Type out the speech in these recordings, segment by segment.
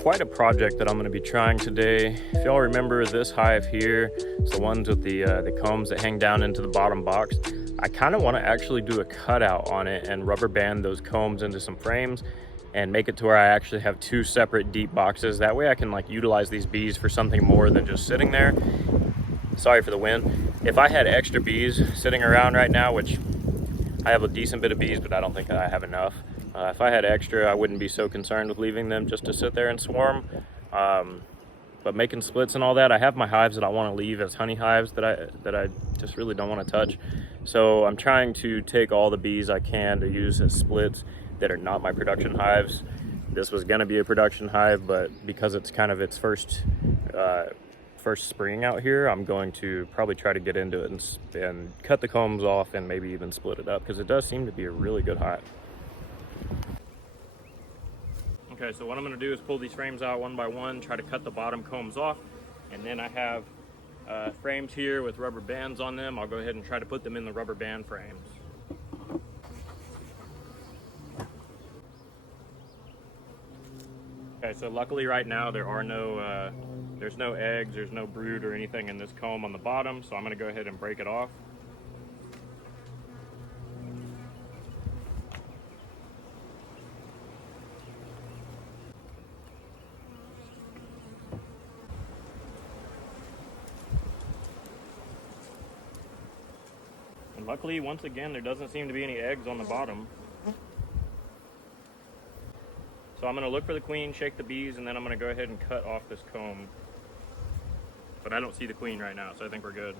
quite a project that I'm going to be trying today. If y'all remember this hive here, it's the ones with the combs that hang down into the bottom box. I kind of want to actually do a cutout on it and rubber band those combs into some frames and make it to where I actually have two separate deep boxes. That way I can like utilize these bees for something more than just sitting there. Sorry for the wind. If I had extra bees sitting around right now, which I have a decent bit of bees, but I don't think I have enough. If I had extra, I wouldn't be so concerned with leaving them just to sit there and swarm. But making splits and all that, I have my hives that I want to leave as honey hives that I just really don't want to touch. So I'm trying to take all the bees I can to use as splits that are not my production hives. This was going to be a production hive, but because it's kind of its first spring out here, I'm going to probably try to get into it and cut the combs off and maybe even split it up, because it does seem to be a really good hive. Okay, so what I'm going to do is pull these frames out one by one, try to cut the bottom combs off, and then I have frames here with rubber bands on them. I'll go ahead and try to put them in the rubber band frames. Okay, so luckily right now there are no there's no eggs, there's no brood or anything in this comb on the bottom, so I'm going to go ahead and break it off. And luckily, once again, there doesn't seem to be any eggs on the bottom. So I'm going to look for the queen, shake the bees, and then I'm going to go ahead and cut off this comb. But I don't see the queen right now, so I think we're good.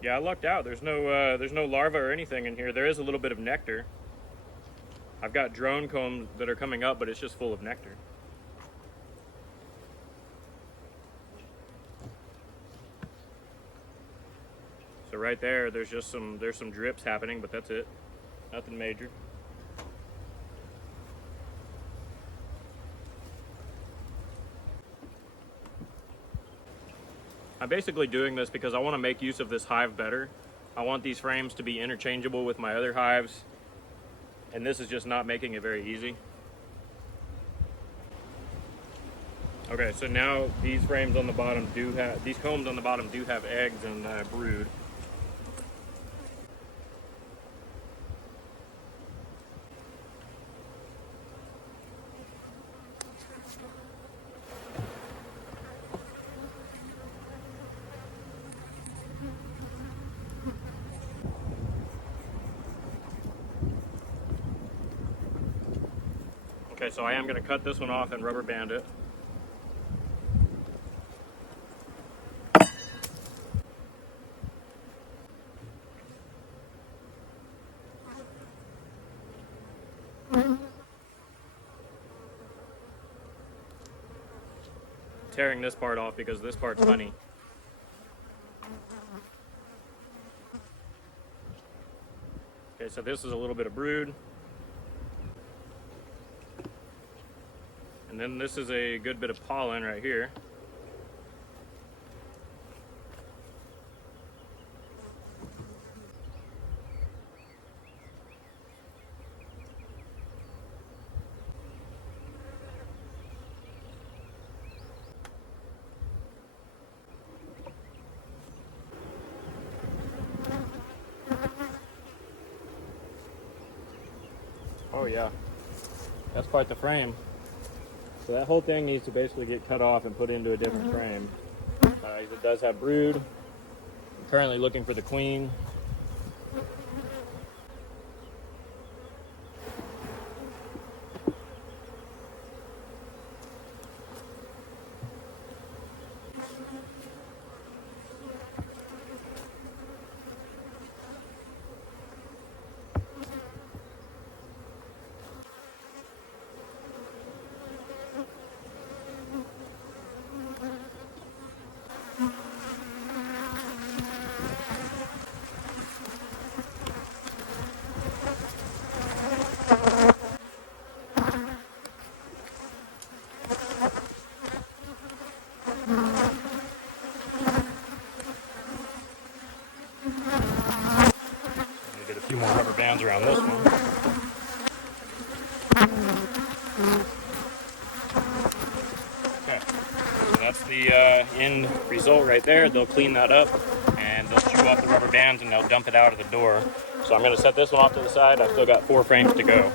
Yeah, I lucked out. There's no larva or anything in here. There is a little bit of nectar. I've got drone combs that are coming up, but it's just full of nectar. So right there, there's some drips happening, but that's it. Nothing major. I'm basically doing this because I want to make use of this hive better. I want these frames to be interchangeable with my other hives, and this is just not making it very easy. Okay, so now these frames on the bottom these combs on the bottom do have eggs and brood. Okay, so I am going to cut this one off and rubber band it. Tearing this part off because this part's honey. Okay, so this is a little bit of brood. And then this is a good bit of pollen right here. Oh yeah, that's quite the frame. So that whole thing needs to basically get cut off and put into a different frame. It does have brood. I'm currently looking for the queen. bands around this one. Okay, so that's the end result right there. They'll clean that up and they'll chew off the rubber bands and they'll dump it out of the door. So I'm going to set this one off to the side. I've still got 4 frames to go.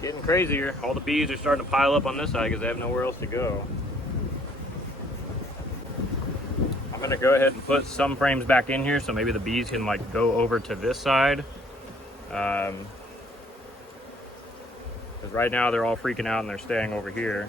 Getting crazier. All the bees are starting to pile up on this side because they have nowhere else to go. I'm going to go ahead and put some frames back in here so maybe the bees can like go over to this side. Because right now they're all freaking out and they're staying over here.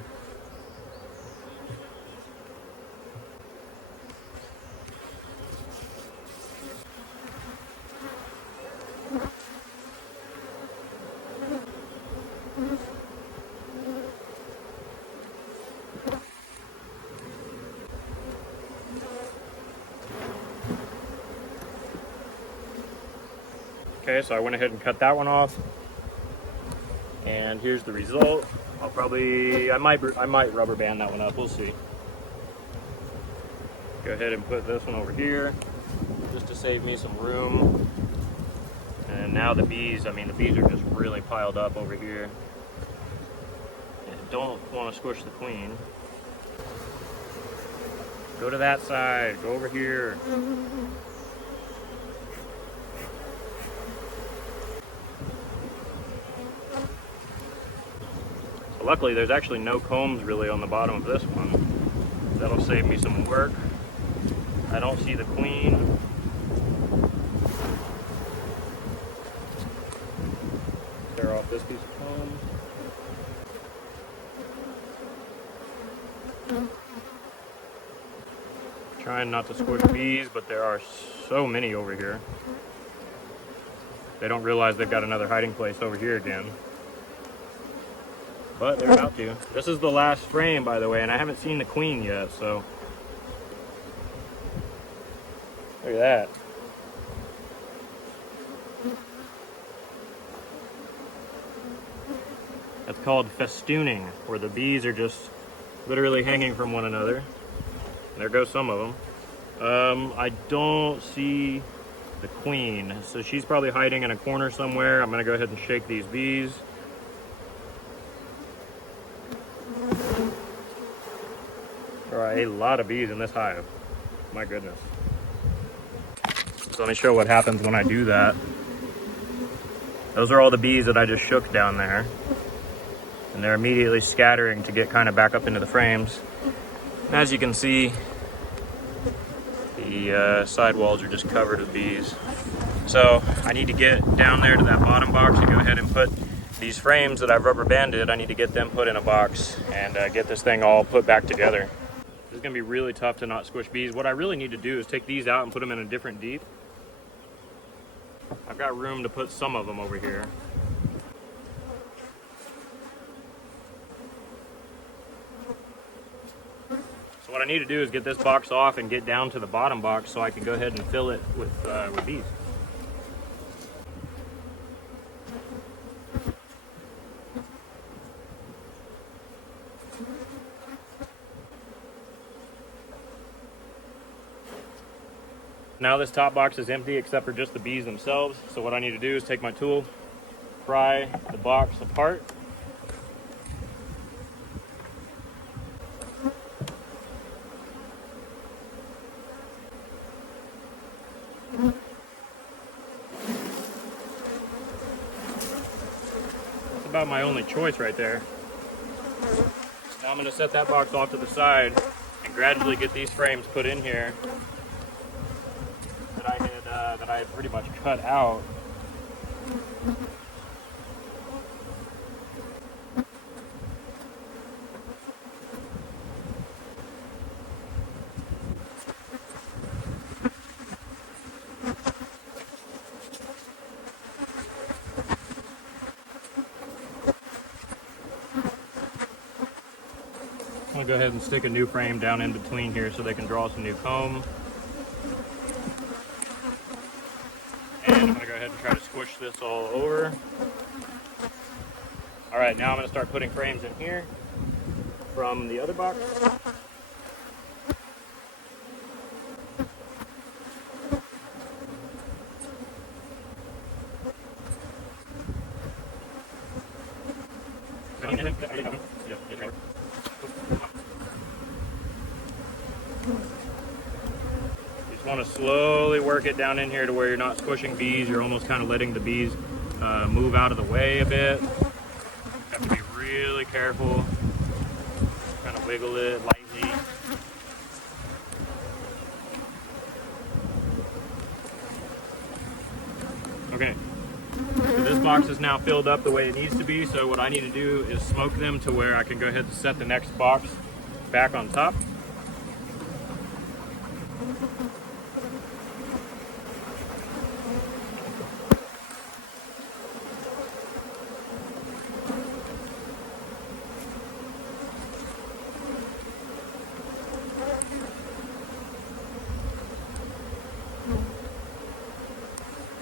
Okay, so I went ahead and cut that one off, and here's the result. I might rubber band that one up. We'll see. Go ahead and put this one over here, just to save me some room. And now the bees, the bees are just really piled up over here. And don't want to squish the queen. Go to that side. Go over here. Luckily, there's actually no combs really on the bottom of this one. That'll save me some work. I don't see the queen. Tear off this piece of comb. Trying not to squish bees, but there are so many over here. They don't realize they've got another hiding place over here again. But they're about to. This is the last frame, by the way, and I haven't seen the queen yet, so. Look at that. That's called festooning, where the bees are just literally hanging from one another. There goes some of them. I don't see the queen, so she's probably hiding in a corner somewhere. I'm gonna go ahead and shake these bees. There are a lot of bees in this hive. My goodness. So let me show what happens when I do that. Those are all the bees that I just shook down there. And they're immediately scattering to get kind of back up into the frames. And as you can see, the side walls are just covered with bees. So I need to get down there to that bottom box and go ahead and put these frames that I've rubber banded. I need to get them put in a box and get this thing all put back together. It's gonna be really tough to not squish bees. What I really need to do is take these out and put them in a different deep. I've got room to put some of them over here. So what I need to do is get this box off and get down to the bottom box so I can go ahead and fill it with bees. Now this top box is empty except for just the bees themselves. So what I need to do is take my tool, pry the box apart. That's about my only choice right there. Now I'm going to set that box off to the side and gradually get these frames put in here that I had pretty much cut out. I'm going to go ahead and stick a new frame down in between here so they can draw some new comb. And I'm going to go ahead and try to squish this all over. Alright, now I'm going to start putting frames in here from the other box. You just want to slowly work it down in here to where you're not squishing bees. You're almost kind of letting the bees move out of the way a bit. You have to be really careful. Kind of wiggle it lightly. Okay. So this box is now filled up the way it needs to be, so what I need to do is smoke them to where I can go ahead and set the next box back on top.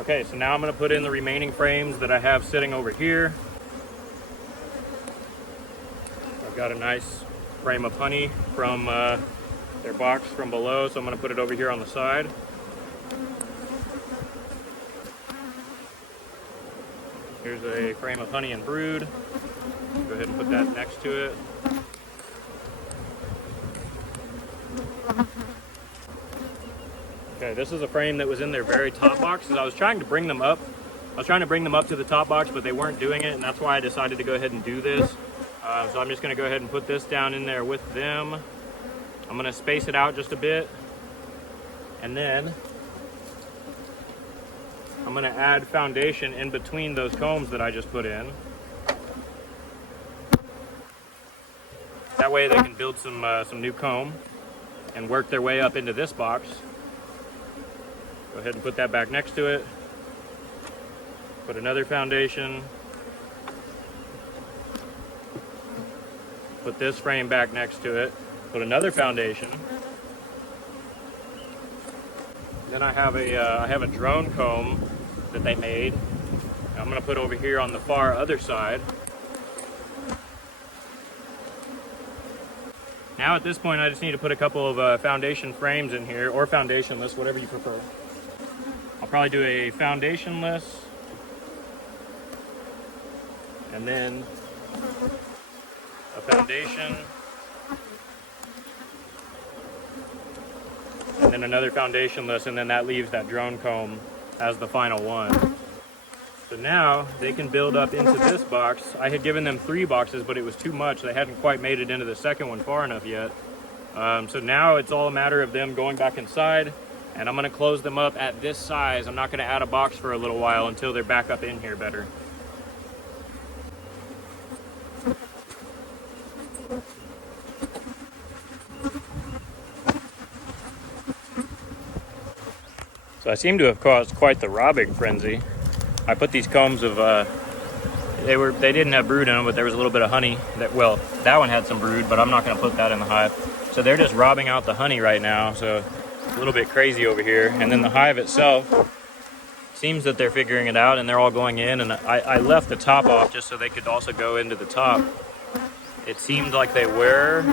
Okay, so now I'm going to put in the remaining frames that I have sitting over here. I've got a nice frame of honey from their box from below, so I'm going to put it over here on the side. Here's a frame of honey and brood. Go ahead and put that next to it. Okay, this is a frame that was in their very top box, because I was trying to bring them up. I was trying to bring them up to the top box, but they weren't doing it, and that's why I decided to go ahead and do this. So I'm just going to go ahead and put this down in there with them. I'm going to space it out just a bit, and then I'm going to add foundation in between those combs that I just put in. That way they can build some new comb and work their way up into this box. Go ahead and put that back next to it. Put another foundation. Put this frame back next to it. Put another foundation. Then I have a drone comb that they made. I'm going to put over here on the far other side. Now at this point I just need to put a couple of foundation frames in here, or foundationless, whatever you prefer. I'll probably do a foundationless, and then a foundation, and then another foundationless, and then that leaves that drone comb as the final one. So now they can build up into this box. I had given them 3 boxes, but it was too much. They hadn't quite made it into the second one far enough yet. So now it's all a matter of them going back inside, and I'm going to close them up at this size. I'm not going to add a box for a little while until they're back up in here better. So I seem to have caused quite the robbing frenzy. I put these combs of, they didn't have brood in them, but there was a little bit of honey. That one had some brood, but I'm not going to put that in the hive. So they're just robbing out the honey right now. So a little bit crazy over here. And then the hive itself, seems that they're figuring it out and they're all going in. And I left the top off just so they could also go into the top. It seemed like they were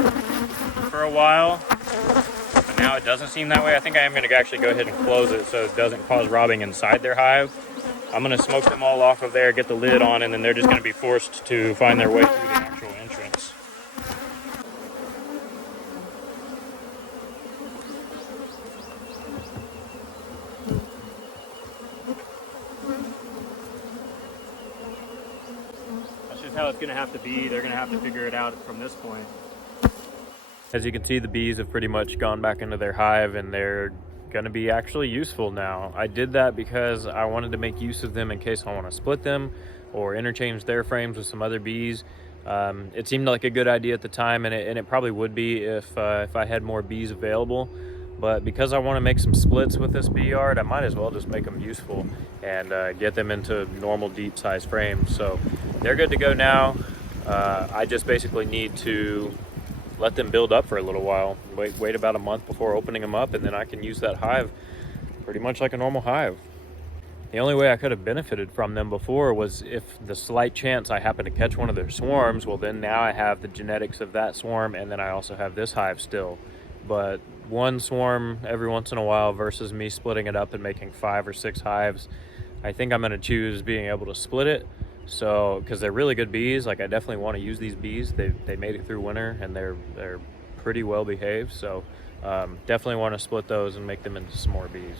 for a while, but now it doesn't seem that way. I think I am going to actually go ahead and close it so it doesn't cause robbing inside their hive. I'm going to smoke them all off of there, get the lid on, and then they're just going to be forced to find their way through the actual entrance. how it's gonna have to be. They're gonna have to figure it out from this point. As you can see, the bees have pretty much gone back into their hive and they're gonna be actually useful now. I did that because I wanted to make use of them in case I want to split them or interchange their frames with some other bees. It seemed like a good idea at the time, and it probably would be if I had more bees available. But because I want to make some splits with this bee yard, I might as well just make them useful and get them into normal deep size frames. So they're good to go now. I just basically need to let them build up for a little while. Wait about a month before opening them up, and then I can use that hive pretty much like a normal hive. The only way I could have benefited from them before was if the slight chance I happen to catch one of their swarms. Well, then now I have the genetics of that swarm, and then I also have this hive still. But one swarm every once in a while versus me splitting it up and making 5 or 6 hives, I think I'm going to choose being able to split it. So, because they're really good bees, like I definitely want to use these bees. They made it through winter and they're pretty well behaved. So definitely want to split those and make them into some more bees.